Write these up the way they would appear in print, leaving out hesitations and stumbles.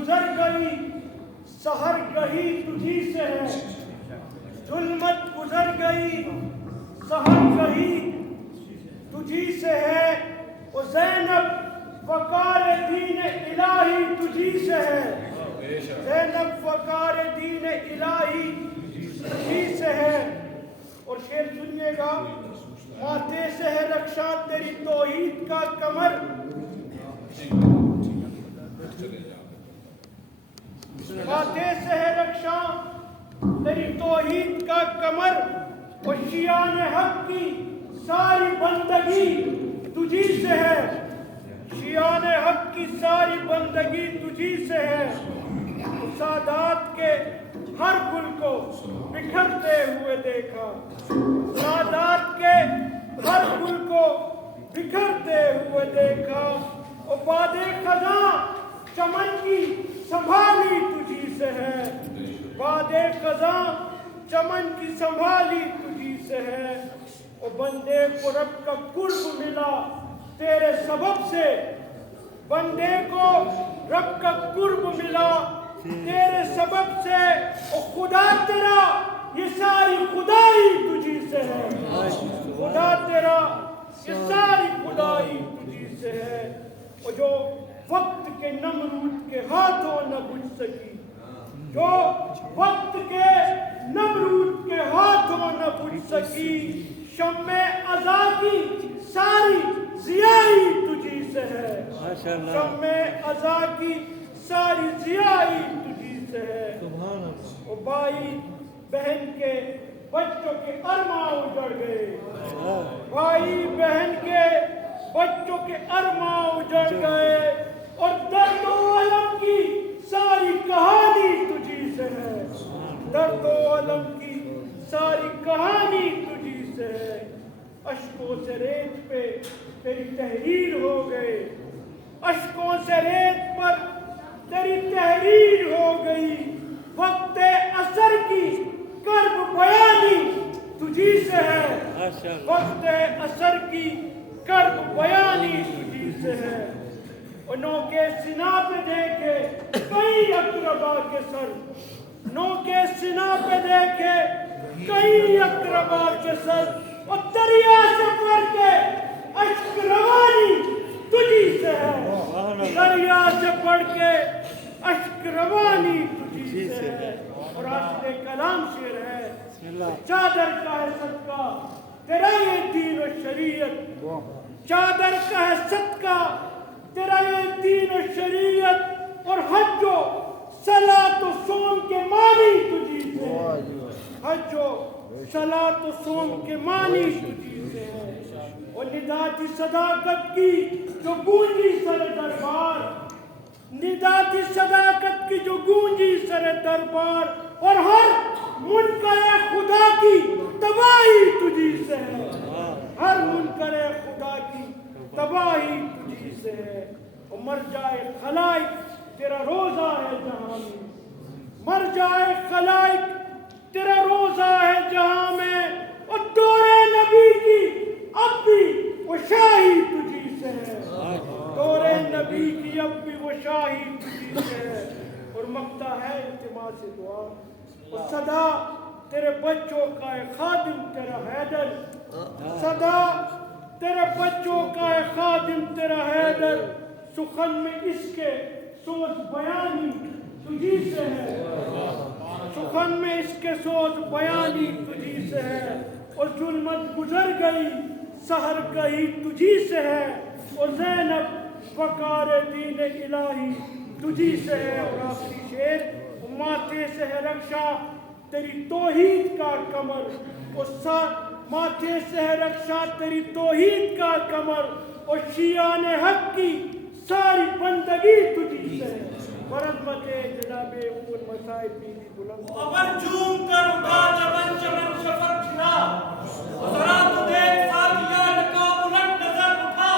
گزر گئی سحر گہی تجھی سے ہے، ظلمت گزر گئی سحر گہی تجھی سے ہے، وہ زینب وقار دین الہی تجھی سے ہے، زینب وقار دین الہی تجھی سے ہے۔ اور شعر سنیے گا، ماتھے سے ہے رخشاں تیری توحید کا کمر، ماتھے سے ہے رخشاں تیری توحید کا کمر، اور شیعان حق کی ساری بندگی تجھی سے ہے، شیعان حق کی ساری بندگی تجھی سے ہے۔ سادات کے ہر گل کو بکھرتے ہوئے دیکھا، سادات کے ہر گل کو بکھرتے ہوئے دیکھا، اور باد خزاں چمن کی سنبھالی تجھی سے ہے، باد خزاں چمن کی سنبھالی تجھی سے ہے۔ اور بندے کو رب کا قرب ملا تیرے سبب سے، بندے کو رب کا قرب ملا تیرے سبب سے، اور خدا تیرا یہ ساری خدائی تجھی سے ہے، خدا تیرا یہ ساری خدائی تجھی سے ہے۔ اور جو وقت کے نمرود کے ہاتھوں نہ بجھ سکی، جو وقت کے نمرود کے ہاتھوں نہ بجھ سکی، شمع ازا کی ساری ضیائی تجھی سے ہے، شمع ازا کی ساری ضیائی تجھی سے ہے۔ اور بھائی بہن کے بچوں کے ارماں اجڑ گئے، بھائی بہن کے بچوں کے ارماں اجڑ گئے، اور درد و علم کی ساری کہانی تجھی سے ہے، درد و علم کی ساری کہانی تجھی سے ہے۔ اشکوں سے ریت پہ تیری تحریر ہو گئے، اشکوں سے ریت پر تیری تحریر ہو گئی، وقت اثر کی کرب بیانی تجھی سے ہے، وقت اثر کی کرب بیانی تجھی سے ہے۔ انہوں کے سنا پہ دیکھے کئی اقربا کے سر، نو کے سنا پہ دیکھے کئی اقربا کے سر، اور دریا سے پڑھ کے اشک روانی تجھی سے ہے، دریا سے پڑھ کے اشک روانی تجھی سے ہے۔ اور آخر کلام شعر ہے، چادر کا ہے صدقہ تیرا یہ دین و شریعت، چادر کا ہے صدقہ تیرا یہ دین و شریعت، اور حج و صلاۃ و صوم کے معنی تجھی سے ہے، حج و صلاۃ و صوم کے معنی تجھی سے ہے۔ اور ندا تھی صداقت کی جو گونجی سر دربار، ندا تھی صداقت کی جو گونجی سر دربار، اور ہر منکر خدا کی تباہی تجھی سے ہے، ہر منکر خدا کی تباہی تجھی سے ہے۔ اور مر جائے خلائق تیرا روزہ ہے جہاں میں، مر جائے خلائق تیرا روزہ ہے جہاں میں، اور دور نبی کی اب بھی وہ شاہی تجھی سے ہے، دور نبی کی اب بھی وہ شاہی تجھی سے ہے۔ اور مقطع ہے التماس دعا، اور صدا تیرے بچوں کا ہے خادم تیرا حیدر، صدا تیرے بچوں کا ہے خادم تیرا حیدر، سخن میں اس کے سوز بیانی تجھی سے ہے، سخن میں اس کے سوز بیانی تجھی سے ہے۔ اور ظلمت گزر گئی سحر گئی تجھی سے ہے، اور زینب وقار دین الہی تجھی سے ہے۔ اور آخری شعر، ماتھے سے ہے رخشاں تیری توحید کا کمر، اور ماتھے سے ہے رخشاں تیری توحید کا کمر، اور شیعان حق کی ساری بندگی تجھی سے ہے۔ برحمت جناب امور مسائب بیوی بلند ابر جوم کر اٹھا چمن چمن شفق کھلا، ذرا تو دیکھ ساتھیا لکا بلند نظر اٹھا،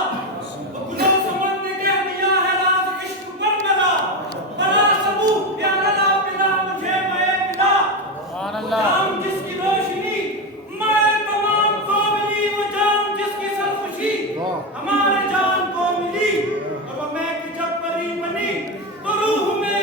گلو سمن نے کہہ دیا ہے راز عشق پر ملا، بلا سبو پیارا لا پلا مجھے میں پلا، جام جس کی روشنی میں تمام کو ملی، وہ جام جس کی سرخوشی ہمارے جان کو ملی، اب میں جب پری بنی تو روح میں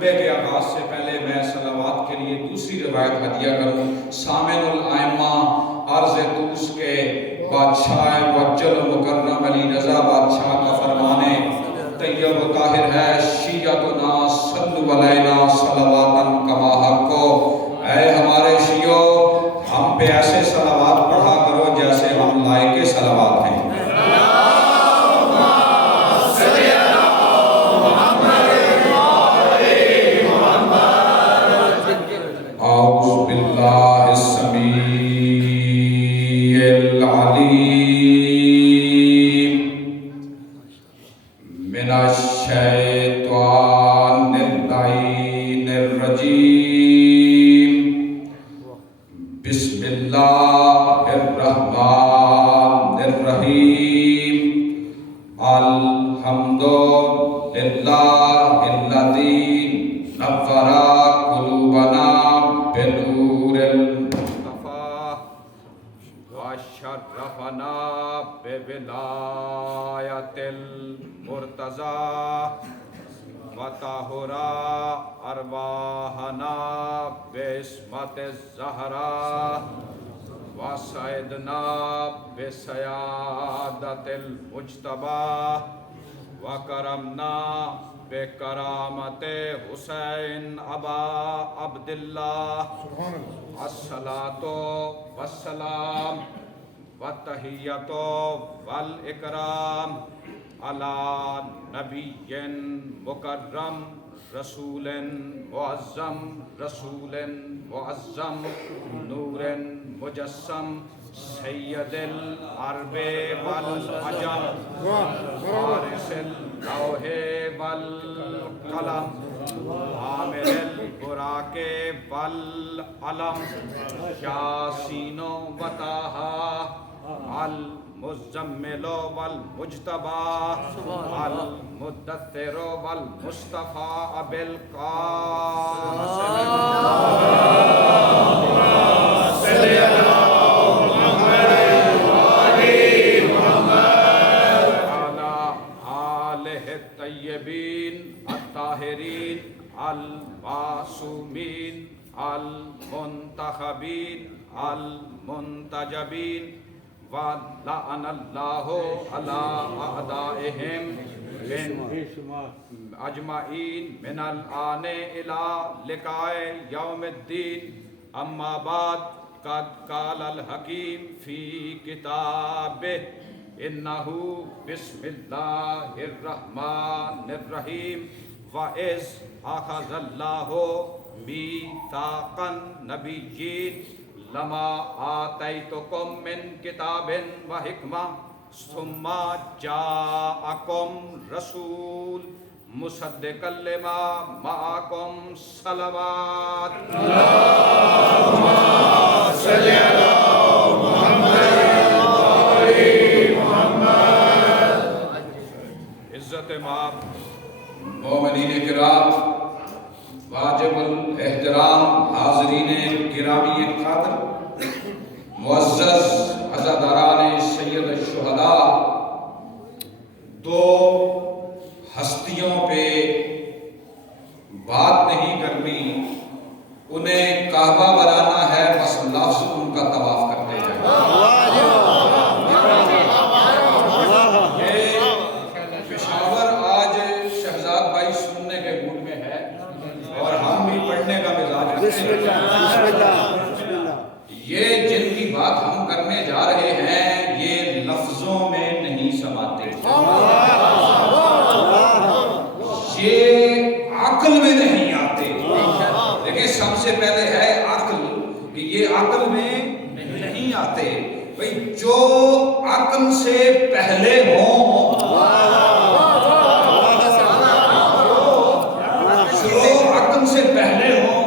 خطبے کے آغاز سے پہلے میں صلوات کے لیے دوسری روایت ہدیہ کروں. سامن الائمہ عرض توس کے بادشاہ وجل و مکرم علی رضا بادشاہ کا فرمانے طیب و طاہر ہے شیعتنا صلو علینا صلواتاً کما حقو. اے ہمارے شیعو ہم پہ ایسے صلوات پڑھا کرو جیسے ہم لائق صلوات ہیں. اعوذ باللہ السمیع العلیم من الشیطان اللعین الرجیم. بسم اللہ الرحمن الرحیم. الحمد للہ الذی نور قلوبنا بنور المصطفیٰ وشرفنا بولایت المرتضی وطہر ارواحنا بعصمت الزہرا وسعدنا بسیادت المجتبی وکرمنا بکرامت حسین ابا عبداللہ. الصلاۃ والسلام والتحیۃ والاکرام علی نبی مکرم رسول معظم رسول معظم نور مجسم سید العرب والعجم فارس اللوح والقلم عامر البراق والعلم یاسین و طٰہٰ المزمل والمجتبی المدثر والمصطفیٰ بالقاسم. الطاہرین المعصومین المنتخبین المنتجبین ولعن اللہ علی اعدائہم اجمعین من الآن الی لقاء یوم الدین. اما بعد قد قال الحکیم فی کتابہ انہ بسم اللہ الرحمن الرحیم. وَإِذْ أَخَذَ اللَّهُ مِيثَاقَ النَّبِيِّينَ لَمَا آتَيْتُكُم مِّن كِتَابٍ وَحِكْمَةٍ ثُمَّ جَاءَكُم رَّسُولٌ مُصَدِّقًا لِّمَا مَعَكُمْ صَلَوَاتُ اللَّهُمَّ صَلِّ عَلَىٰ مُحَمَّدٍ وَآلِ مُحَمَّدٍ. عزت مآب مومنین کرام، واجب الاحترام حاضرین گرامی قدر، معزز عزاداران سید الشہداء، دو ہستیوں پہ بات نہیں کرنی، انہیں کعبہ بنانا ہے، بس لفظ ان کا طواف کرتے جائیں. پشاور آج شہزاد بھائی سننے کے موڈ میں ہے اور ہم بھی پڑھنے کا مزاج رکھتے ہیں. یہ جن کی بات ہم کرنے جا رہے ہیں یہ لفظوں میں نہیں سماتے، یہ عقل میں نہیں آتے. دیکھیں سب سے پہلے ہے عقل، کہ یہ عقل میں نہیں آتے. بھئی جو عقل سے پہلے ہوں، جو عقل سے پہلے ہوں،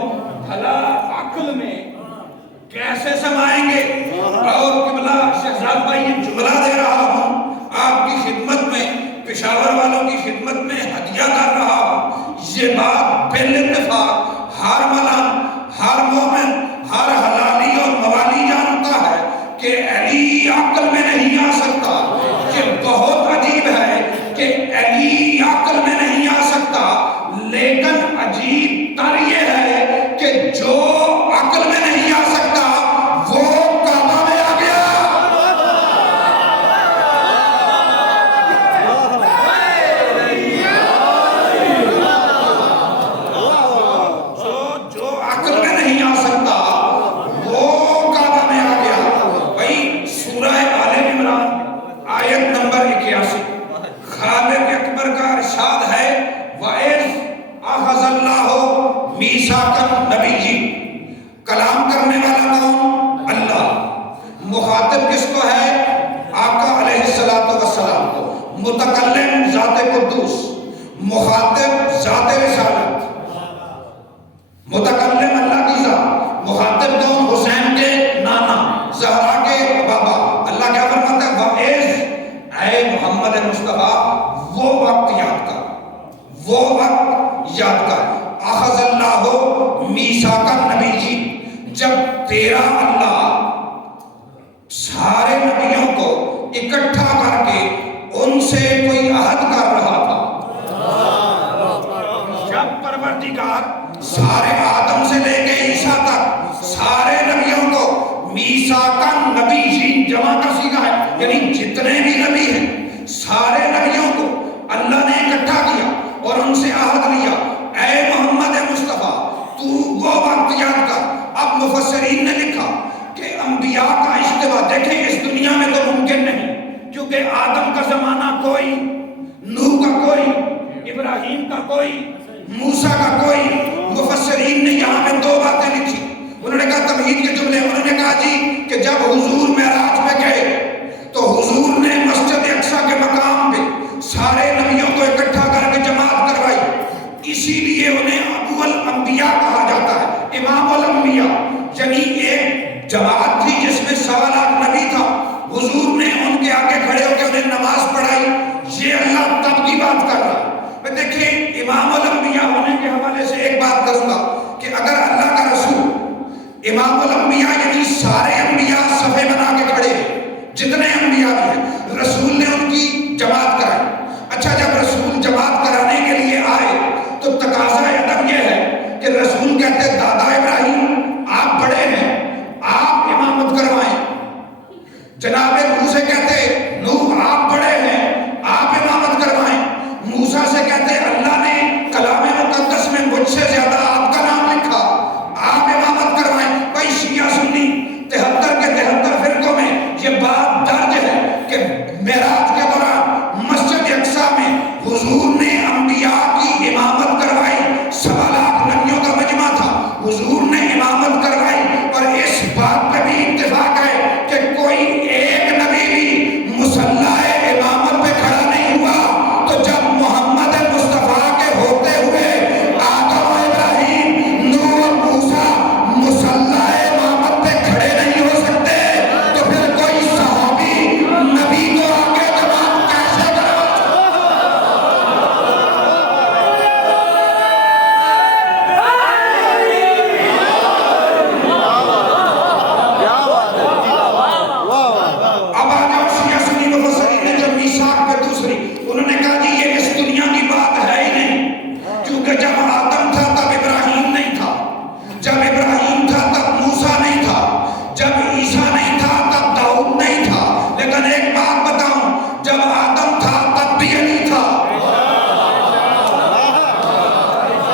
بھلا عقل میں کیسے سمائیں گے؟ اور قبلہ شہزاد بھائی یہ جملہ دے رہا ہوں آپ کی خدمت میں، پشاور والوں کی خدمت میں ہدیہ کر رہا ہوں. یہ بات بال اتفاق ہر ملان، ہر مومن، ہر حلالی اور موالی جانتا ہے کہ علی عقل میں نہیں آ سکتا. یہ بہت عجیب ہے کہ علی عقل میں نہیں آ سکتا، لیکن عجیب تر یہ ہے کہ جو عقل میں نہیں آ سکتا وہ کعبہ میں آ گیا. جو عقل میں نہیں آ سکتا وہ کعبہ میں آ گیا. بھائی سورہ آل عمران آیت نمبر 81 خالق اکبر کا ارشاد ہے وَإِذْ أَخَذَ اللَّهُ مِيثَاقَ النَّبِيِّينَ. کلام کرنے والا کون؟ اللہ. مخاطب کس کو ہے؟ آقا علیہ السلام کو. متکلم ذات قدوس، مخاطب ذات رسالت. متکلم اللہ کی ذات، مخاطب کون؟ حسین کے نانا، زہرا کے بابا. اللہ کیا فرماتا ہے؟ وَإِذْ، اے محمد مصطفیٰ وہ وقت یاد کر، وہ وقت یاد کر. اخذ اللہ میثاق النبیین، جب تیرا اللہ سارے نبیوں کو اکٹھا کر کے ان سے کوئی عہد کر رہا تھا. جب پروردگار سارے آدم سے لے کے عیسیٰ تک سارے نبیوں کو میثاق النبیین جمع کا صیغہ ہے، یعنی جتنے بھی نبی ہیں سارے نبیوں کو اللہ نے اکٹھا کیا اور ان سے عہد لیا. اے محمد مصطفیٰ تو وہ وقت یاد کر. اب مفسرین نے لکھا کہ انبیاء کا اجتماع دیکھیں اس دنیا میں تو ممکن نہیں، کیونکہ آدم کا زمانہ کوئی، نوح کا کوئی، ابراہیم کا کوئی، موسیٰ کا کوئی. مفسرین نے یہاں پہ دو باتیں لکھی. انہوں نے کہا تمہید کے جملے. انہوں نے کہا جی کہ جب حضور معراج پہ گئے تو حضور نے مسجد اقصیٰ کے مقام پہ سارے نبیوں کو اکٹھا کر کے جماعت کروائی. اسی لیے انہیں ابو الانبیاء کہا جاتا ہے، امام الانبیاء. یعنی ایک جماعت تھی جس میں 1.25 لاکھ نبی تھا. حضور نے ان کے آگے کھڑے ہو کے انہیں نماز پڑھائی. یہ اللہ تب کی بات کر رہا ہے. میں دیکھیں امام الانبیاء ہونے کے حوالے سے ایک بات کروں گا کہ اگر اللہ کا رسول امام الانبیاء یعنی سارے انبیاء صفے بنا کے کھڑے ہیں، جتنے انبیاء ہیں، رسول نے ان کی جماعت کرائی. اچھا جب رسول جماعت کرانے کے لیے آئے تو تقاضا ادب یہ ہے کہ رسول کہتے دادا ابراہیم آپ بڑے ہیں، آپ امامت کروائیں. جناب نوح سے کہتے نوح آپ بڑے ہیں، آپ امامت کروائیں. موسیٰ سے کہتے اللہ نے کلام مقدس میں مجھ سے زیادہ آپ کا نام لکھا، آپ امامت کروائیں. بھائی شیعہ سنی 73 کے 73 فرقوں میں یہ بات درج ہے کہ معراج کے دوران مسجد اقصیٰ میں حضور نے انبیاء کی امامت کروائی. 1.25 لاکھ نبیوں کا مجمع تھا، حضور نے امامت کروائی. اور اس بات پہ بھی اتفاق ہے کہ کوئی ایک نبی بھی مصلی امامت پہ کھڑا نہیں ہوا. تو جب محمد مصطفیٰ کے ہوتے ہوئے آدم و ابراہیم، نوح و موسیٰ مصلی امامت پہ کھڑے نہیں ہو سکتے تو پھر کوئی صحابی نبی کو آگے جماعت کیسے کروا؟ اب آ جاؤ شیعہ سنی مفسرین نے جب میثاق پہ دوسری انہوں نے کہا جی یہ اس دنیا کی بات ہے ہی نہیں، کیونکہ جب آدم تھا تب ابراہیم نہیں تھا، جب ابراہیم تھا تب موسیٰ نہیں تھا، جب عیسیٰ نہیں تھا تب داؤد نہیں تھا. لیکن ایک بات بتاؤں، جب آدم تھا تب بھی علی تھا.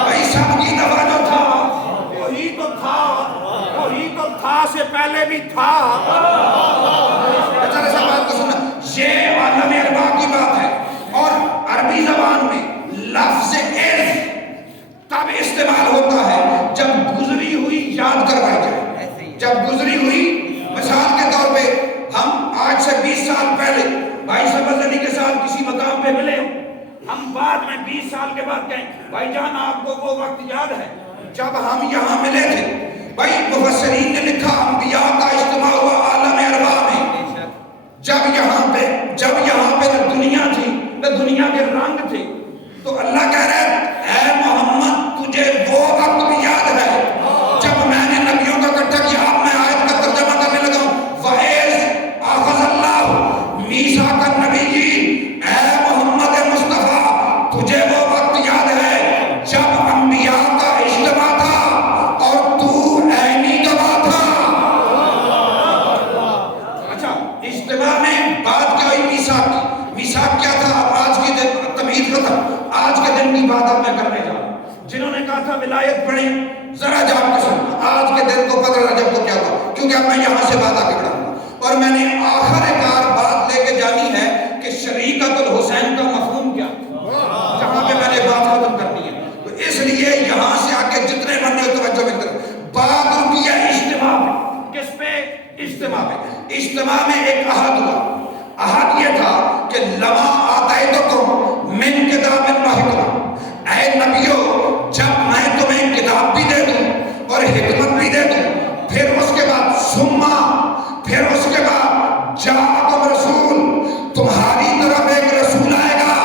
بھائی سب کی دفعہ جو تھا وہی تو تھا، وہی تو تھا سے پہلے بھی تھا. اچھا ایسا بات کو سننا، یہ عالم اربا کی بات ہے. اور عربی زبان میں لفظ از تب استعمال ہوتا ہے جب گزری ہوئی یاد کروائی جائے. جب گزری ہوئی، مثال کے طور پہ ہم آج سے 20 سال پہلے بھائی صفدر علی کے ساتھ کسی مقام پہ ملے، ہم بعد میں 20 سال کے بعد کہیں بھائی جان آپ کو وہ وقت یاد ہے جب ہم یہاں ملے تھے. بھائی مفسرین نے لکھا انبیاء کا اجتماع ہوا عالم اربا میں. جب یہاں پہ نہ دنیا تھی نہ دنیا کے رنگ تھے، تو اللہ کہہ رہا ہے اے محمد تجھے وہ وقت بھی یاد ہے جب میں نے نبیوں کا اکٹھا کیا. اب میں آیت کا ترجمہ کرنے لگا ہوں. وَإِذْ أَخَذَ اللَّهُ مِيثَاقَ النَّبِيِّينَ، اے محمد مصطفیٰ تجھے وہ وقت یاد ہے جب انبیاء تھا ولایت پڑھی. ذرا جا کے سن آج کے دن کو 15 رجب کو کیا ہوا, کیونکہ اب میں یہاں سے بات آگے بڑھاؤں گا اور میں نے آخر کار بات لے کے جانی ہے کہ شریکت الحسین کا مفہوم کیا, جہاں پہ میں نے بات ختم کرنی ہے. تو اس لیے یہاں سے آگے جتنے بننے ہو توجہ میں کرو. بات رکی ہے اجتماع پہ. کس پہ؟ اجتماع پہ. اجتماع میں ایک عہد ہوا. عہد یہ تھا کہ لما آتیتکم من کتاب و حکمہ, اے نبیو جب میں تمہیں کتاب بھی دے دوں اور حکمت بھی دے دوں, پھر اس کے بعد سما, پھر اس کے بعد جاءکم رسول, تمہاری طرف ایک رسول آئے گا.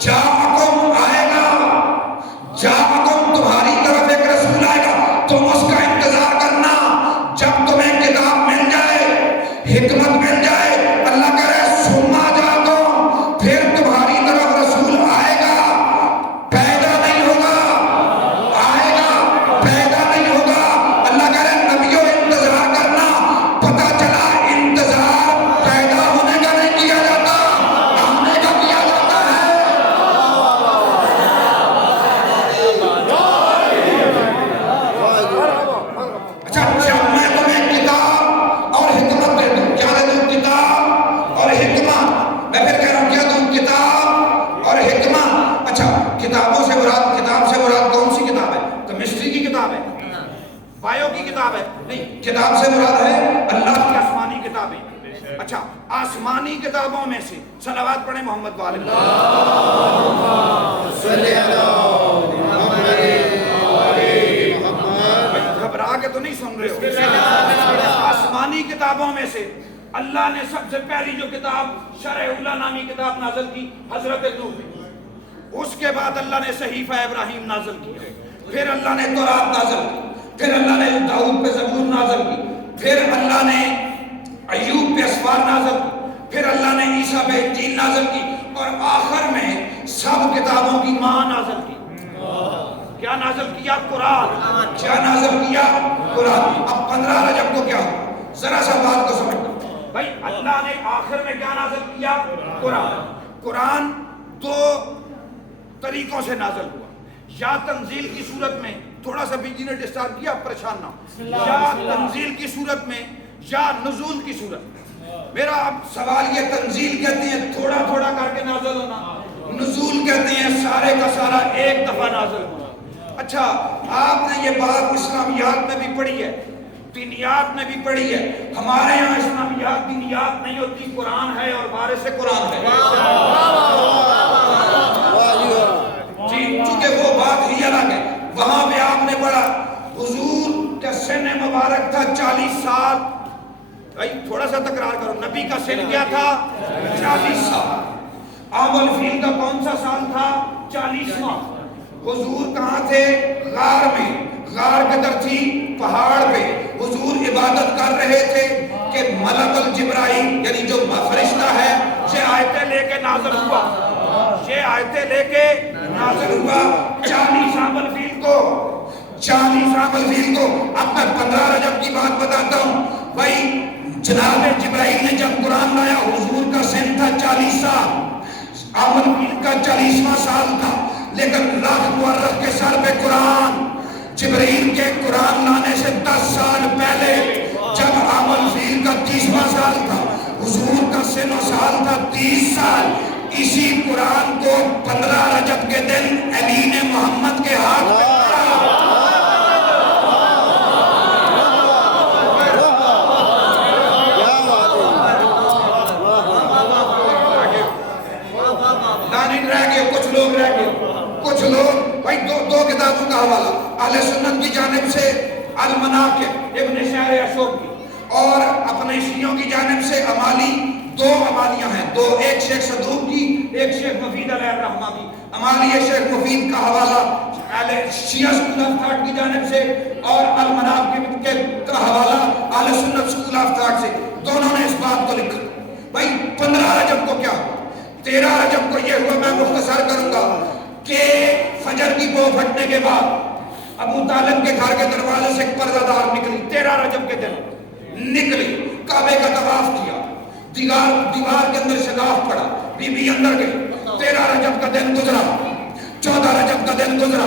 جاءکم آئے گا, جاءکم تمہاری طرف ایک رسول آئے گا, تم اس کا انتظار کرنا. جب تمہیں کتاب مل جائے, حکمت مل جائے, اللہ کہہ رہے سما جاءکم, پھر تمہاری طرف رسول آئے گا. پیدا نہیں ہوگا, آئے گا, پیدا نہیں ہوگا. اللہ کہہ رہے نبیوں انتظار کرنا. پتہ چلا انتظار پیدا ہونے کا نہیں کیا جاتا, آنے کا کیا جاتا ہے. اچھا جب میں تمہیں کتاب اور حکمت دے دوں, کیا دے دوں؟ کتاب اور حکمت. میں پھر کہہ رہا ہوں کیا دوں؟ کتاب اور حکمت. اچھا کتابوں سے مراد, کتاب سے مراد کون سی کتاب ہے؟ کیمسٹری کی کتاب ہے, بایو کی کتاب ہے؟ نہیں, کتاب سے مراد ہے اللہ کی آسمانی کتابیں. اچھا آسمانی کتابوں میں سے صلوات پڑھیں محمد والے. گھبرا کے تو نہیں سن رہے ہو. آسمانی کتابوں میں سے اللہ نے سب سے پہلی جو کتاب شرح اولیٰ نامی کتاب نازل کی حضرت نوح پہ. اس کے بعد اللہ نے صحیفہ ابراہیم نازل کیا, پھر اللہ نے تورات نازل کی, پھر اللہ نے داؤد پہ زبور نازل کی, پھر اللہ نے ایوب پہ اسفار نازل کی, پھر اللہ نے عیسیٰ پہ انجیل نازل کی, اور آخر میں سب کتابوں کی ماں نازل کی. کیا نازل کیا؟ قرآن. کیا نازل کیا؟ قرآن. اب 15 رجب کو کیا ہوا, ذرا سا بات کو سمجھنا بھائی. اللہ نے آخر میں کیا نازل کیا؟ قرآن. قرآن دو طریقوں سے نازل ہوا, یا تنزیل کی صورت میں, تھوڑا سا بیجی نے ڈسٹارب کیا, پریشان نہ ہو, یا تنزیل کی صورت میں یا نزول کی صورت میں. میرا اب سوال یہ, تنزیل کہتے ہیں تھوڑا تھوڑا کر کے نازل ہونا, نزول کہتے ہیں سارے کا سارا ایک دفعہ نازل ہونا. اچھا آپ نے یہ بات اسلامیات میں بھی پڑھی ہے, دینیات میں بھی پڑھی ہے. ہمارے یہاں اسلامیات دینیات نہیں ہوتی, قرآن ہے اور وارث قرآن ہے. جی چونکہ وہ بات ہی الگ ہے. وہاں پہ آپ نے پڑھا حضور کا سن مبارک تھا 40 سال. بھائی تھوڑا سا تکرار کرو, نبی کا سن کیا تھا؟ 40 سال. عام الفیل کا کون سا سال تھا؟ 40واں. حضور کہاں تھے؟ غار میں. غار کے در تھی پہاڑ پہ. حضور عبادت کر رہے تھے کہ ملک الجبرائیل یعنی جو فرشتہ ہے یہ آیتیں لے کے نازل ہوا, یہ آیتیں لے کے نازل ہوا 40 عام الفیل کو, 40 عام الفیل کو. اب میں 15 رجب کی بات بتاتا ہوں. بھائی جناب جبرائیل نے جب قرآن لایا, حضور کا سن تھا 40 سال, عام الفیل کا 40واں سال تھا, لیکن لاکھ مورخ کے سر پہ قرآن. جبرائیل کے قرآن لانے سے 10 سال پہلے جب عام الفیل کا 30واں سال تھا, حضور کا سن و سال تھا 30 سال. اسی قرآن کو 15 رجب کے دن علی نے محمد کے ہاتھ میں کچھ لوگ بھائی دو کتابوں کا حوالہ اہل سنت کی جانب سے المناقب ابن شہر اشوک کی, اور اپنے شیعوں کی جانب سے امالی. 2 امالیاں ہیں, 2, ایک شیخ صدوق کی, ایک شیخ مفید علیہ الرحمہ کی. امالی شیخ مفید کا حوالہ اہل شیعہ سکول آف تھاٹ کی جانب سے, اور المناقب کا حوالہ اہل سنت سکول آف تھاٹ سے. دونوں نے اس بات کو لکھا. بھائی 15 رجب کو کیا ہوا؟ 13 رجب کو یہ ہوا, میں مختصر کروں گا, کہ فجر کی بو پھٹنے کے بعد ابو طالب کے گھر کے دروازے سے ایک پردہ دار نکلی. 13 رجب کے دن نکلی, کعبے کا طواف کیا, دیوار کے اندر شگاف پڑا, بی بی اندر گئی. 13 رجب کا دن گزرا, 14 رجب کا دن گزرا,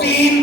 3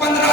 15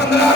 15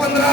15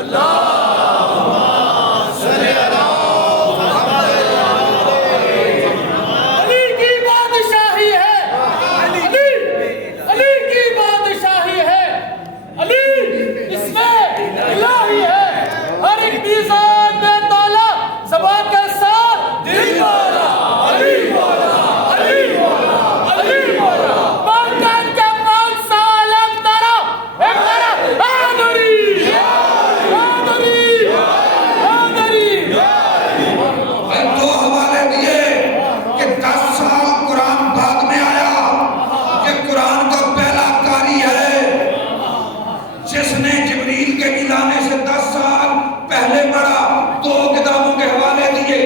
علی کی بادشاہی ہے، علی کی بادشاہی ہے، علی اس میں الہی ہے، ہر ایک میزان میں تولا زبان کے ساتھ دل والا علی والا علی والا علی والا مانکان کے 5 سال اندرا ایک طرح آدری آدری آدری بھائی 2 حوالے دیے کہ 10 سال قرآن بعد میں آیا، کہ قرآن کا پہلا قاری ہے جس نے جبریل کے ملانے سے 10 سال پہلے پڑھا۔ 2 کتابوں کے حوالے دیے،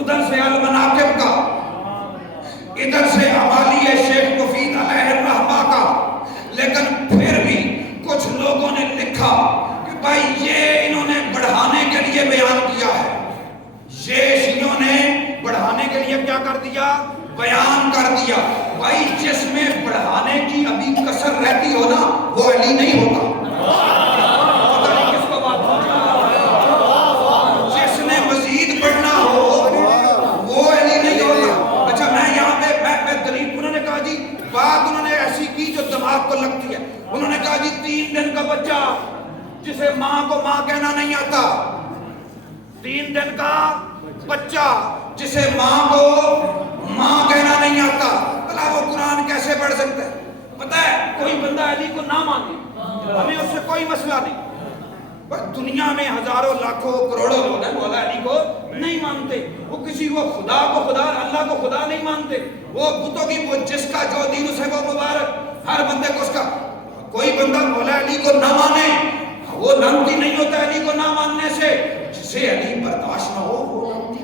ادھر سے المناقب کا، ادھر سے عمالی شیخ مفید علیہ الرحمہ کا۔ لیکن پھر بھی کچھ لوگوں نے لکھا کہ بھائی یہ انہوں نے بڑھانے کے لیے بیان کیا ہے، یہ شیعوں نے بڑھانے کے لیے کیا کر دیا؟ بیان کر دیا۔ بھائی جس میں بڑھانے کی ابھی کسر رہتی ہو نا وہ علی نہیں ہوتا۔ پتہ نہیں کس کو بات سمجھ۔ جس نے مزید بڑھنا ہو وہ علی نہیں ہوتا۔ اچھا میں یہاں پہ میں دلیل، انہوں نے کہا جی بات انہوں نے ایسی کی جو دماغ کو لگتی ہے۔ انہوں نے کہا جی 3 دن کا بچہ جسے ماں کو ماں کہنا نہیں آتا، 3 دن کا بچہ جسے ماں کو ماں کہنا نہیں آتا، بھلا وہ قرآن کیسے پڑھ سکتا ہے؟ پتہ ہے کوئی بندہ علی کو نہ مانے ہمیں اس سے کوئی مسئلہ نہیں، پر دنیا میں ہزاروں لاکھوں کروڑوں لوگ ہیں مولا علی کو نہیں مانتے۔ وہ کسی کو خدا کو خدا، اللہ کو خدا نہیں مانتے، وہ بتوں کی وہ جس کا جو دین اسے وہ مبارک، ہر بندے کو اس کا۔ کوئی بندہ مولا علی کو نہ مانے وہ لعنتی نہیں ہوتا علی کو نہ ماننے سے، جسے علی برداشت نہ ہو وہ لعنتی۔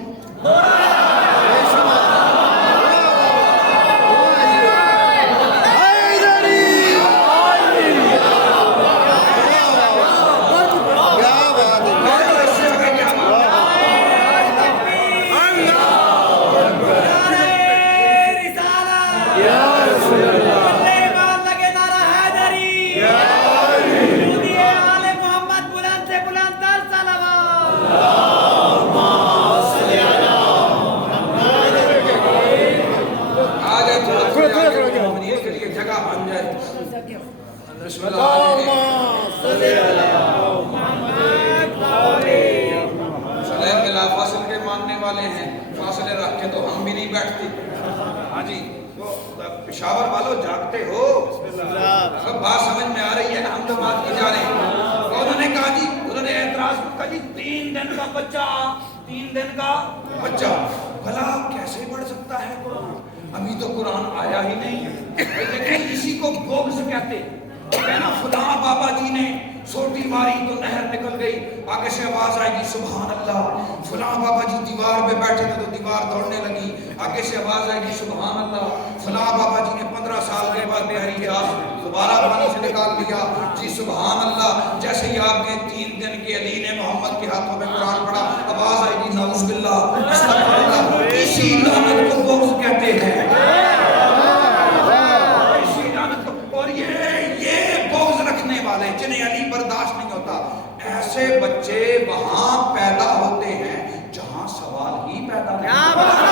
فاصل کے ماننے والے ہیں، فاصلے رکھ کے تو ہم بھی نہیں بیٹھتے۔ ہاں جی پشاور والوں جاگتے ہو، بات سمجھ میں آ رہی ہے نا؟ ہم تو بات کی جا رہے ہیں۔ انہوں نے کہا جی، انہوں نے اعتراض کیا جی 3 دن کا بچہ، 3 دن کا بچہ بھلا کیسے پڑھ سکتا ہے قرآن؟ ابھی تو قرآن آیا ہی نہیں ہے۔ لیکن اسی کو بغض کہتے ہیں نا، فلاں بابا جی نے سوٹی ماری تو نہر نکل گئی، آگے سے آواز آئے گی سبحان اللہ۔ فلاں بابا جی دیوار پہ بیٹھے تھے تو دیوار دوڑنے لگی، آگے سے آواز آئے گی سبحان اللہ۔ فلاں بابا جی نے 15 سال کے بعد بحری جہاز دوبارہ پانی سے نکال لیا، جی سبحان اللہ۔ جیسے ہی آپ نے 3 دن کے علی نے محمد کے ہاتھوں میں قرآن پڑھا، آواز آئے گی نعوذ باللہ استغفر اللہ۔ اسی لعنت کو بغض کہتے ہیں، اسی لعنت کو۔ اور یہ بغض رکھنے والے جنہیں علی برداشت نہیں ہوتا، ایسے بچے وہاں پیدا ہوتے ہیں جہاں سوال ہی پیدا نہیں ہوتا۔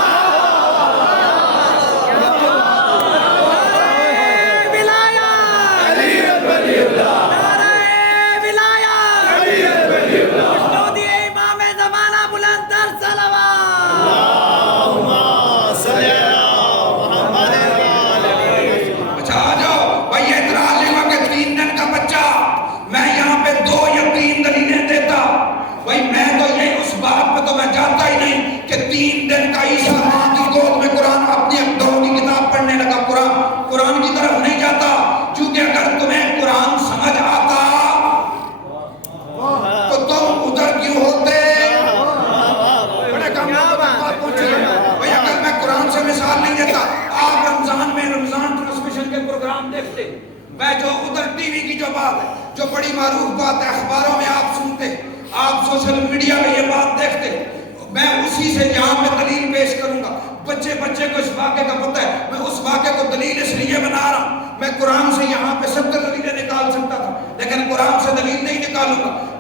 کہ 3 دن کا عیسیٰ ماں کی گود میں قرآن اپنی دور کی کتاب پڑھنے لگا، قرآن کی طرف نہیں جاتا، کیونکہ اگر تمہیں قرآن سمجھ آتا تو تم ادھر کیوں ہوتے؟ بڑے کام بات پوچھے بھائی، اگر میں قرآن سے مثال نہیں دیتا، آپ رمضان میں رمضان ٹرانسمیشن کے پروگرام دیکھتے، میں جو ادھر ٹی وی کی جو بات ہے، جو بڑی معروف بات ہے، اخباروں میں آپ سنتے، آپ سوشل میڈیا میں یہ بات دیکھتے، میں اسی سے یہاں پہ دلیل پیش کروں گا۔ بچے کو اس واقعے کا پتہ ہے، میں اس واقعے کو دلیل اس لیے بنا رہا ہوں، میں قرآن سے یہاں پہ 70 دلیلیں نکال سکتا تھا، لیکن قرآن سے دلیل نہیں نکالوں گا۔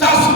10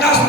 10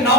9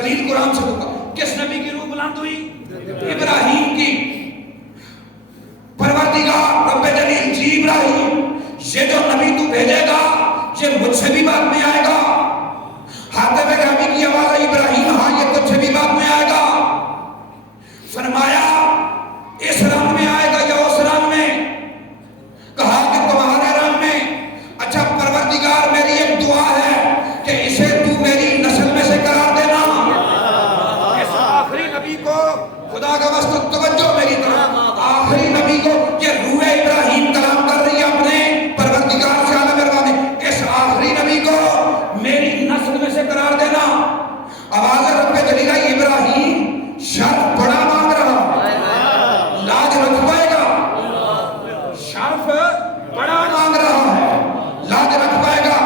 دلیل قرآن سے دوں گا. کس نبی کی روح بلند ہوئی؟ ابراہیم کی. پروردگار رب جلیل جی ابراہیم یہ جو نبی تو بھیجے گا یہ مجھ سے بھی بات میں آئے گا. حاتب رابی کی آواز ہے ابراہیم ہاں یہ تجھ سے بھی بات میں آئے گا. فرمایا اس رنگ میں آئے گا یا اس رنگ میں؟ کہا کہ تمہارے رنگ میں. اچھا پروردگار میری ایک دعا ہے کہ اسے تو میری نسل میں سے قرار دینا. اس آخری نبی کو خدا کا واسطہ توجہ میری طرف. آخری نبی کو یہ روح ابراہیم کلام کر رہی ہے اپنے پروردگار سے اعلیٰ مرتبہ میں. اس آخری نبی کو میری نسل میں سے قرار دینا. آواز رب جلیلہ ابراہیم شرف بڑا مانگ رہا, لاج رکھ پائے گا. شرف بڑا مانگ رہا ہے, لاج رکھ پائے گا.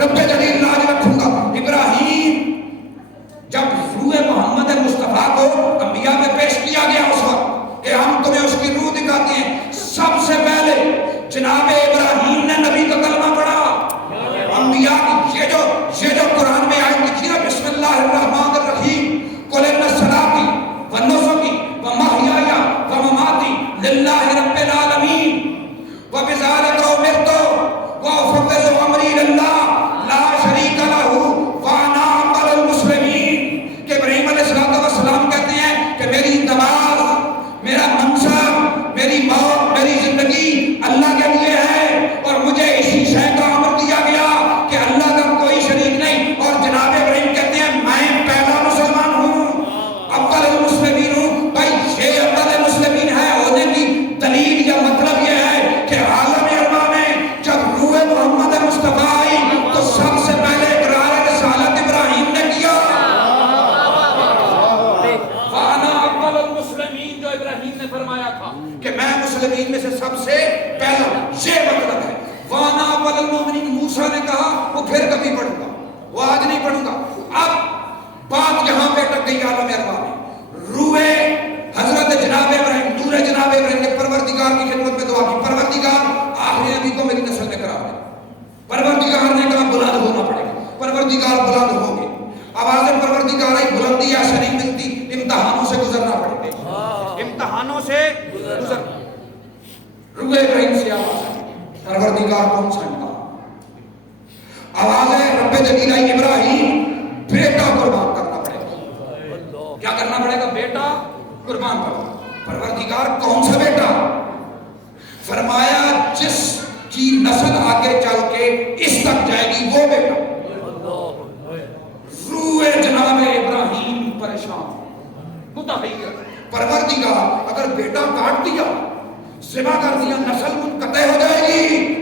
رب جلیل لاج رکھوں گا. ابراہیم جب روح محمد مصطفیٰ کو انبیاء میں پیش کیا گیا اس وقت کہ ہم تمہیں اس کی روح دکھاتے ہیں, سب سے پہلے جناب ابراہیم نے نبی کا کلمہ پڑھا. انبیاء کی یہ جو قرآن میں آیت لکھی نا بسم اللہ الرحمن الرحیم قل ان صلاتی و نسکی و محیایا و مماتی للہ رب العالمین و بذالک امرت و افوض امری للہ لا شریک لہ وانا اول المسلمین. کہ ابراہیم علیہ السلام کہتے ہیں کہ میری نماز, میرا منصب, میری موت, میری زندگی اللہ کے لیے ہے اور مجھے اسی شے کا امر دیا گیا کہ اللہ کا کوئی شریک نہیں. اور جناب ابراہیم کہتے ہیں میں پہلا مسلمان ہوں, اول المسلمین ہوں. بھائی یہ اول المسلمین ہے ہونے کی دلیل یا مطلب یہ ہے کہ عالم ارواح میں جب روح محمد مصطفیٰ آئی تو سب سے پہلے اقرار رسالت ابراہیم نے کیا. وانا اول المسلمین جو ابراہیم نے فرمایا تھا کہ میں مسلمین میں سے سب سے پہلا, یہ مطلب ہے. وانا اول المؤمنین موسیٰ نے کہا وہ پھر کبھی پڑھوں گا, وہ آج نہیں پڑھوں گا. اب بات یہاں پہ اٹک گئی عالم ارواح میں. روح حضرت جناب ابراہیم, نور جناب ابراہیم نے پروردگار کی خدمت میں دعا کی, پروردگار آخری نبی کو میری نسل میں قرار دے. پروردگار نے کہا بلند ہونا پڑے گا. پروردگار بلند ہوں گے. آواز پروردگار آئی, بلندی ایسے نہیں ملتی, امتحانوں سے گزرنا پڑے گا, امتحانوں سے گزر. روح ابراہیم سے آواز ہے پروردگار کون سا ہے؟ آواز ہے رب جلیلہ ابراہیم بیٹا قربان کرنا پڑے گا. کیا کرنا پڑے گا؟ بیٹا قربان کرنا. پروردگار کون سا بیٹا؟ فرمایا جس کی نسل آگے چل کے اس تک جائے گی وہ بیٹا. روح جناب ابراہیم پریشان متحیر. پروردگار اگر بیٹا کاٹ دیا, ذبح کر دیا, نسل منقطع ہو جائے گی.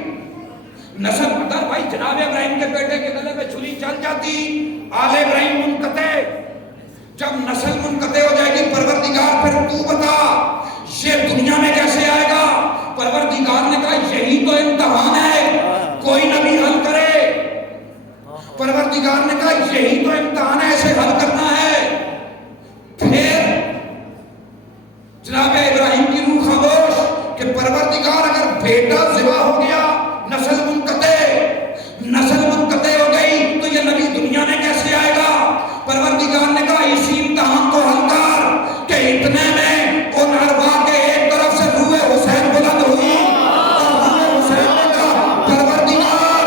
نسل مدر بھائی جناب ابراہیم کے بیٹے کے گلے میں چھری چل جاتی, آل ابراہیم منقطع. جب نسل منقطع ہو جائے گی پروردگار پھر تو بتا یہ دنیا میں کیسے آئے گا؟ پروردگار نے کہا یہی تو امتحان ہے, کوئی نبی حل کرے. پروردگار نے کہا یہی تو امتحان ہے, اسے حل کرنا ہے. پھر جناب ابراہیم کی روح خاموش کہ پروردگار اگر بیٹا ذبح ہو گیا, نسل منقطع ہو گئی تو یہ نبی دنیا میں کیسے آئے گا؟ پروردگار نے کہا اسی امتحان کو حل کر. کہ اتنے میں ان ارواح کے ایک طرف سے روح حسین بلند ہوئی اور روح حسین نے کہا پروردگار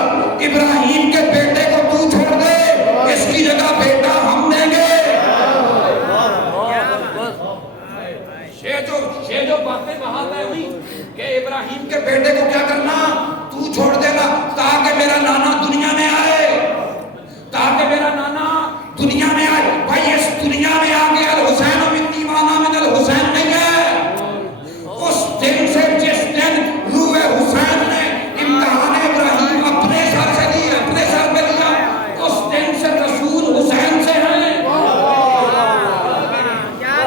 ابراہیم کے بیٹے کو تو چھوڑ دے, اس کی جگہ بیٹا ہم دیں گے. یہ جو باتیں وہاں طے ہوئی کہ ابراہیم کے بیٹے کو کیا کرنا, تو چھوڑ دینا تاکہ میرا نانا دنیا میں آئے, تاکہ میرا نانا دنیا میں آئے. بھائی اس دنیا میں آگے الحسین منی وانا من الحسین نہیں ہے. اس دن سے جس دن روح حسین نے امتحان ابراہیم اپنے سر سے لی, اپنے سر پہ لیا, اس دن سے رسول حسین سے ہیں.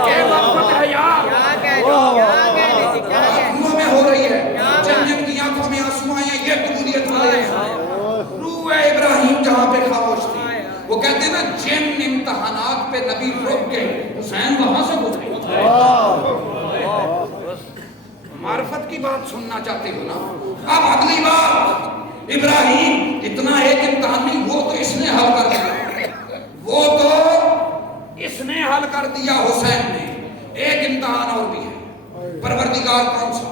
یہ وقت ہے یار, آنکھوں میں ہو رہی ہے, جن جن کی آنکھوں میں آنسو آئے ہیں یہ قبولیت والے ہیں. روح ابراہیم جہاں پہ خاموش تھی, وہ کہتے ہیں نا جن امتحانات پہ نبی رک گئے حسین وہاں سے گزرے. معرفت کی بات سننا چاہتے ہو نا. اب اگلی بات, ابراہیم اتنا ایک امتحان نہیں, وہ تو اس نے حل کر دیا, وہ تو نے حل کر دیا حسین نے. ایک امتحان اور بھی ہے. پروردگار کون سا؟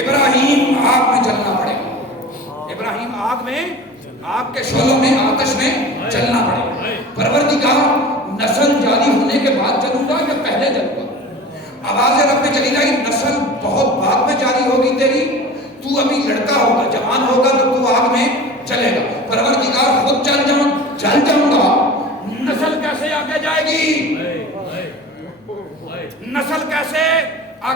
ابراہیم آگ میں جلنا پڑے گا. ابراہیم آگ میں، آگ کے شعلوں میں، آتش میں جلنا پڑے گا. پروردگار نسل جاری ہونے کے بعد جلوں گا یا پہلے جلوں گا؟ آواز رب میں چلی جائے گی نسل بہت بعد میں جاری ہوگی تیری، تو ابھی لڑکا ہوگا، جوان ہوگا تو آگ میں چلے گا. پروردگار خود جل جاؤں گا. نسل کیسے آگے جائے گی؟ نسل کیسے؟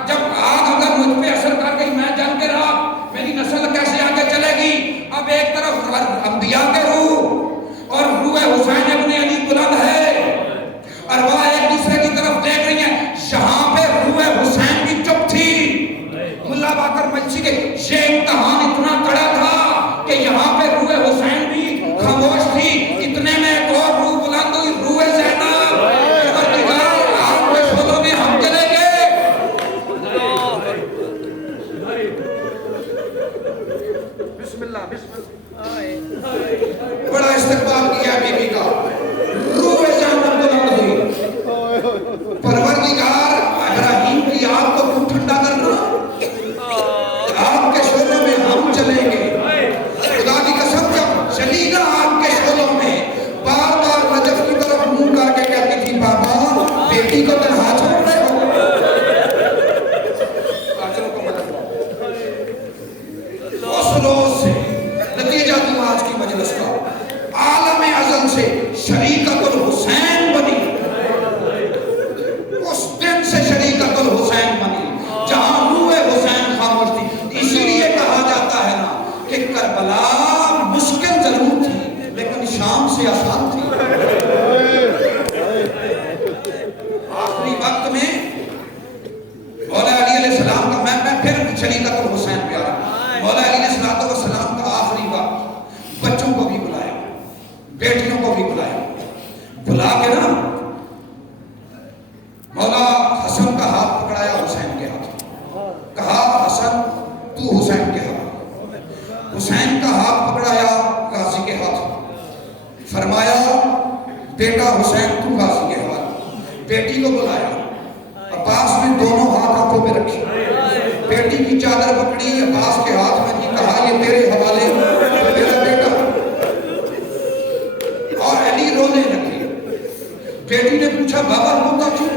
جب آگ اگر مجھ پہ اثر کر گئی، میں جل کے رہا، میری نسل کیسے آگے چلے گی؟ اب ایک طرف انبیاء کے روح اور روح حسین ابن علی بلند ہے، اور وہ ایک دوسرے کی طرف دیکھ رہی ہیں. یہاں پہ روح حسین بھی چپ تھی. ملا باقر مجلسی کے یہ امتحان اتنا کڑا تھا کہ یہاں پہ روح حسین بھی خاموش تھی. اتنے میں ایک اور روح بلند ہوئی، روح زینب. آگ کے شعلوں میں ہم چلے گئے. بسم اللہ بسم اللہ. بڑا استقبال کیا بی بی کا. روح زینب بلند ہوئی. پروردگار ابراہیم کی آگ کو کیوں ٹھنڈا کرنا؟ آگ کے شعلوں میں ہم چلیں گے. خدا کی قسم جب چلی نا آگ کے شعلوں میں، بار بار نجف کی طرف منہ کر کے کہتی تھی بابا بیٹی کو تنہا چھوڑ رہے ہو. اس روز سے نتیجہ تم آج کی مجلس کا عالم ازل سے شریکت الحسین بنی. اس دن سے شریکت الحسین بنی جہاں روح حسین خاموش تھی. اسی لیے کہا جاتا ہے نا کہ کربلا مشکل ضرور تھی لیکن شام سے آسان تھی. آخری وقت میں مولا علی علیہ السلام کا میں پھر شریکت الحسین پہ آ رہا ہوں. مولا علی علیہ السلام کا آخری وقت بچوں کو بھی بلایا، بیٹیوں کو بھی بلایا. بلا کے نا مولا حسن کا ہاتھ پکڑایا حسین کے ہاتھ. کہا حسن تو حسین کے ہاتھ. حسین کا ہاتھ پکڑایا غازی کے ہاتھ. فرمایا بیٹا حسین تو غازی کے ہاتھ. بیٹی کو بلایا، عباس نے دونوں ہاتھ ہاتھوں پہ رکھی. بیٹی کی چادر پکڑی عباس کے ہاتھ میں دی. کہا یہ تیرے حوالے میرا بیٹا. اور علی رونے لگی. بیٹی نے پوچھا بابا روتا کیوں؟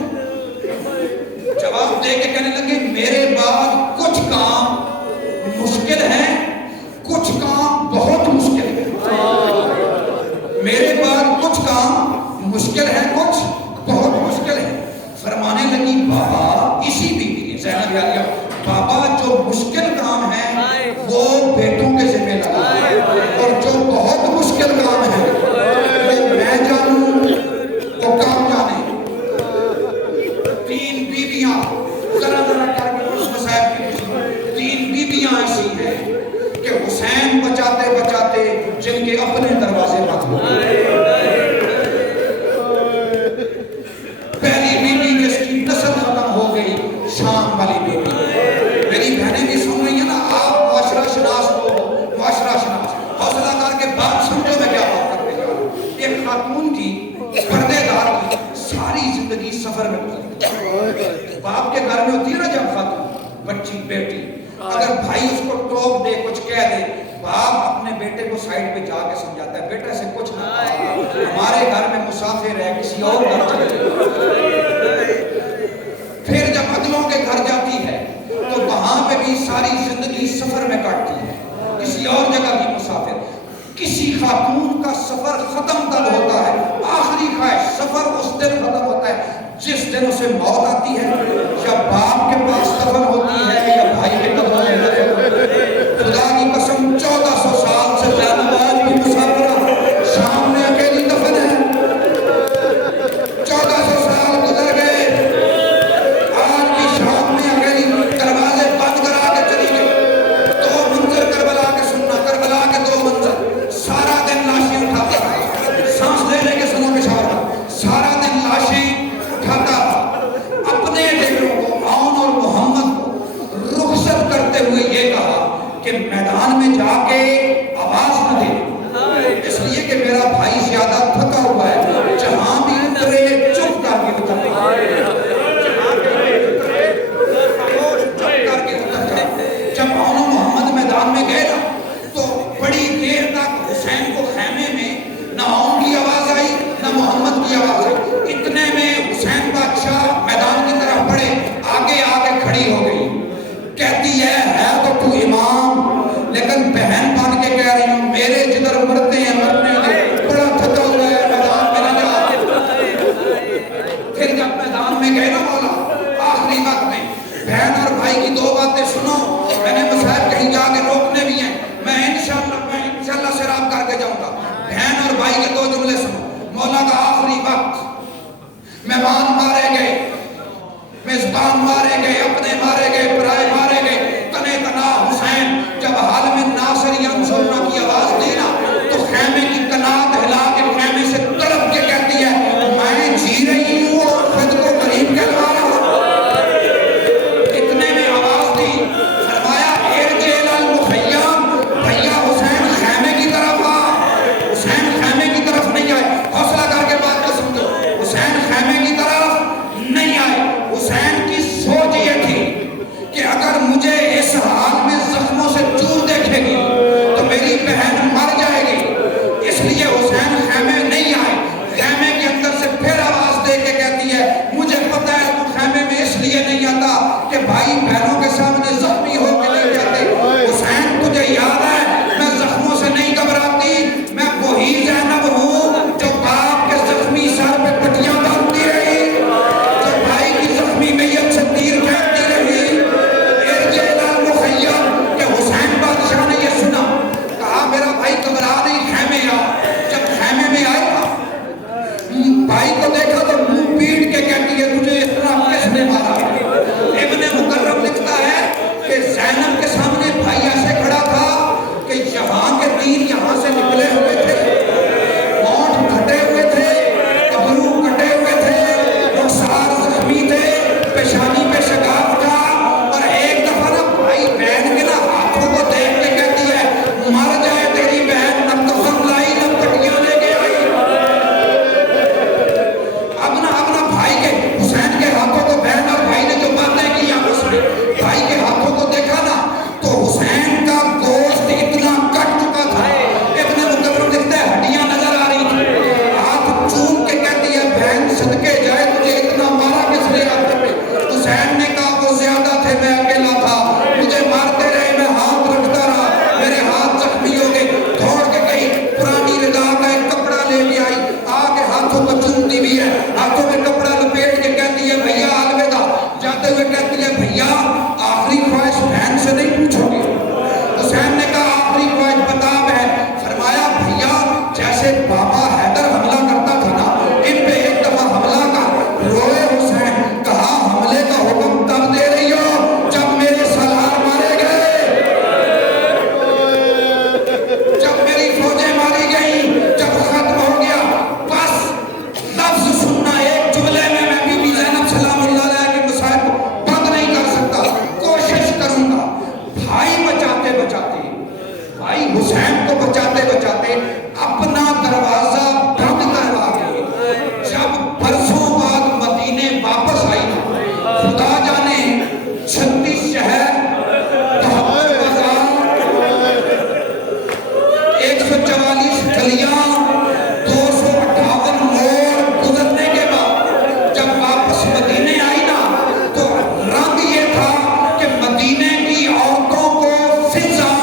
جواب دے کے کہنے لگے میرے بعد کچھ کام مشکل ہیں، کچھ کام بہت مشکل ہیں. میرے بعد کچھ کام مشکل ہیں، کچھ بہت مشکل ہیں. فرمانے لگی بابا اسی بیوی نے زینب عالیہ بابا جو مشکل کام ہے وہ بیٹوں کے ذمہ لگا اور جو بہت مشکل کام ہے وہ میں جانوں وہ کام جانے. 3 بیویاں ذرا کر کے اس مسائب کی 3 بیویاں ایسی ہیں کہ حسین بچاتے بچاتے جن کے اپنے دروازے بند ہو گئے. پہلی بیوی جس کی نسل ختم ہو گئی شام والی بیوی. میری بہنیں بھی سن رہی ہیں نا، آپ معاشرہ شناس ہو، معاشرہ شناس حوصلہ کر کے بات سمجھو میں کیا بات کرنے جا رہا ہوں. ایک خاتون کی پردے دار کی ساری زندگی سفر میں گزرتی. باپ کے گھر میں ہوتی ہے نا جب خاتون بچی بیٹی، اگر بھائی اس کو ٹوک دے کچھ کہہ دے، باپ اپنے بیٹے کو سائڈ پہ جا کے سمجھاتا ہے بیٹا سے کچھ نہ ہمارے گھر میں مسافر ہے، کسی اور گھر چلے جائے. پھر جب عدلوں کے گھر جاتی ہے تو وہاں پہ بھی ساری زندگی سفر میں کاٹتی ہے، کسی اور جگہ کی مسافر. کسی خاتون کا سفر ختم تب ہوتا ہے، آخری خواہش سفر اس دن ختم ہوتا ہے جس دن اسے موت آتی ہے، یا باپ کے پاس دفن ہوتی ہے یا بھائی کے قدموں میں دفن ہوتی ہے. خدا کی قسم 1400 سال سے جانباز بھی مسافرہ شام میں اکیلی دفن ہے. 1400 سال گزر گئے، آج بھی شام میں اکیلی دروازے بند کرا کے چلی گئی. 2 منظر کربلا کے سننا، کربلا کے 2 منظر. سارا دن لاشیں اٹھاتا ہے، سانس لینے کے سنوں میں شاور، سارا دن لاشیں اٹھاتا اپنے بیٹوں کو عون اور محمد کو رخصت کرتے ہوئے یہ کہا کہ میدان میں جا کے آواز نہ دے، اس لیے کہ میرا بھائی زیادہ تھکا ہوا ہے. جہاں بھی اترے کہتی ہے تو تو امام، لیکن بہن بن کے کہہ رہی ہوں میرے جدھر مرتے ہیں مرنے دے، بڑا تھکا ہوا ہے میدان میں نہ جا۔ پھر جب میدان میں گئے نا مولا آخری وقت میں، بہن اور بھائی کی دو باتیں سنو، میں نے مصاحب کہیں جا کے روکنے بھی ہیں، میں انشاءاللہ سیراب کر کے جاؤں گا۔ بہن اور بھائی کے دو جملے سنو۔ مولا کا آخری وقت، مہمان مارے گئے، میزبان مارے گئے، اپنے مارے گئے، پرائے مارے گئے، تنے تنا حسین جب حال میں ناصر ینصرنا کی آواز دی نا تو خیمے کی کنات ہلا کے خیمے سے تڑپ کے کہتی ہے میں جی رہی ہوں اور خود کو غریب کہلوا رہا ہوں۔ اتنے میں آواز دی، فرمایا ارجع المخیم، بھیا حسین خیمے کی طرف آ۔ حسین خیمے کی طرف نہیں آئے، حوصلہ کر کے بات کو سمجھو، حسین خیمے کی طرف نہیں آئے۔ حسین کی سوچ یہ تھی کہ اگر مجھے اس حال میں زخموں سے چور دیکھے گی تو میری بہن مر جائے گی، اس لیے حسین خیمے نہیں آئے۔ خیمے کے اندر سے پھر آواز دے کے کہتی ہے مجھے پتہ ہے تو خیمے میں اس لیے نہیں آتا کہ بھائی بہنوں کے سامنے زخمی ہو کے نہیں جاتے۔ حسین تجھے یاد ہے میں زخموں سے نہیں گھبراتی، میں وہی زینب ہوں جو باپ کے زخمی سر پہ پٹیاں باندھتی رہی، جو بھائی کی زخمی میت سے تیر پھینکتی رہی۔ ارجع المخیم کہ حسین بادشاہ نے یہ سنا، کہا میرا بھائی گھبرا نہیں، خیمے آ۔ جب خیمے میں آئے بھائی کو دیکھا تو منہ پیٹ کے کہتی ہے تجھے اتنا کس نے مارا؟ ابن مکرم لکھتا ہے کہ زینب کے سامنے بھائی ایسے کھڑا تھا کہ یہاں کے تیر یہاں سے نکلے ہوئے تھے، ہونٹ پھٹے ہوئے تھے، ابرو کٹے ہوئے تھے، رخسار زخمی تھے، پیشانی پہ شگاف تھا، اور ایک دفعہ نا بھائی بہن کے نا ہاتھوں کو دیکھ کے کہتی ہے مر جائے تیری بہن، نہ کفن لائی نہ پٹیاں لے کے آئی۔ اب بھائی کے حسین کے ہاتھوں کو بہن اور بھائی نے جو باتیں کی آپس میں، بھائی کے ہاتھوں کو دیکھا نا تو حسین کا گوشت اتنا کٹ چکا تھا، ابن مکرم لکھتا ہے ہڈیاں نظر آ رہی تھی۔ ہاتھ چوم کے کہتی ہے بہن صدقے جائے تجھے اتنا مارا کس نے ہاتھ پہ؟ حسین نے کہا وہ زیادہ تھے میں اکیلا تھا، مجھے مارتے رہے میں ہاتھ رکھتا رہا، میرے ہاتھ زخمی ہو گئے۔ دوڑ کے گئی پرانی رضا کا ایک کپڑا لے کے آئی، آ کے ہاتھوں کو چومتی بھی ہے، ہاتھوں میں کپڑا لپیٹ کے کہتی ہے بھیا الوداع، جاتے ہوئے کہتی ہے بھیا آخری خواہش بہن سے نہیں پوچھو گے؟ حسین نے کہا آخری خواہش بتا بہن۔ فرمایا بھیا جیسے بابا حیدر حملہ کرتا تھا نا ان پہ ایک دفعہ حملہ کر۔ روئے حسین، کہا حملے کا حکم تب دے رہی ہو جب میرے سالار مارے گئے، جب میری فوجیں ماری گئیں، جب ختم ہو گیا۔ بس لفظ سننا ایک جملے میں بی بی زینب سلام اللہ علیہ کے مصائب کو بند نہیں کر سکتا، کوشش کروں گا۔ بھائی بچاتے بچاتے، بھائی حسین کو بچاتے بچاتے اپنا دروازہ بند کروا کے جب برسوں بعد مدینے واپس آئی نا، خدا جانے 36 شہر، 72 بازار، 144 گلیاں، 258 موڑ گزرنے کے بعد جب واپس مدینے آئی نا تو رنگ یہ تھا کہ مدینے کی عورتوں کو فضا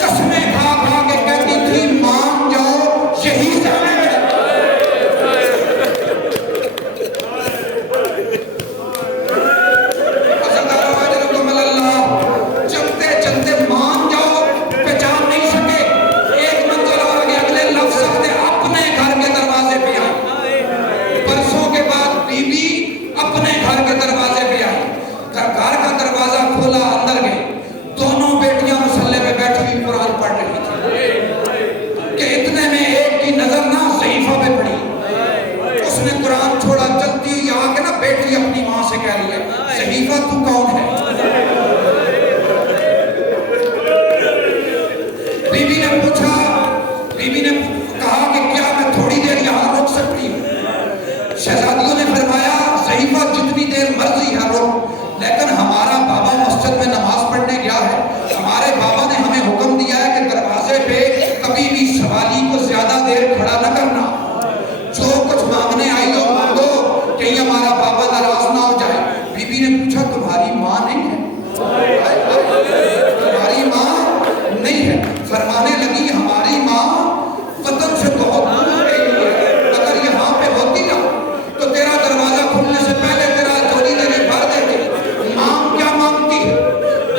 قسمیں کھا کھا کے کہتی تھی مان جاؤ یہی زینب ہے۔ چلتے چلتے مان جاؤ پہچان نہیں سکے، ایک منزل اور آگے اگلے لفظ اپنے گھر کے دروازے پہ آئی۔ برسوں کے بعد بی بی اپنے گھر کے دروازے پہ آئی، گھر کا دروازہ کھولا، اندر گئی، دونوں بیٹیاں مسلے پہ بیٹھی ہوئی قرآن پڑھ رہی تھی کہ اتنے میں ایک کی نظر نہ ضعیفہ پہ پڑی، اس نے قرآن چھوڑا، چلتی ہوئی آ کے نا بیٹی اپنی ماں سے کہہ رہی ہے ضعیفہ تو کون ہے؟ بی بی نے پوچھا، بی بی نے کہا کہ کیا میں تھوڑی دیر یہاں رک سکتی ہوں؟ شہزادیوں نے فرمایا ضعیفہ جتنی دیر مرضی ہے رک، لیکن ہمارا بابا مسجد میں نماز پڑھنے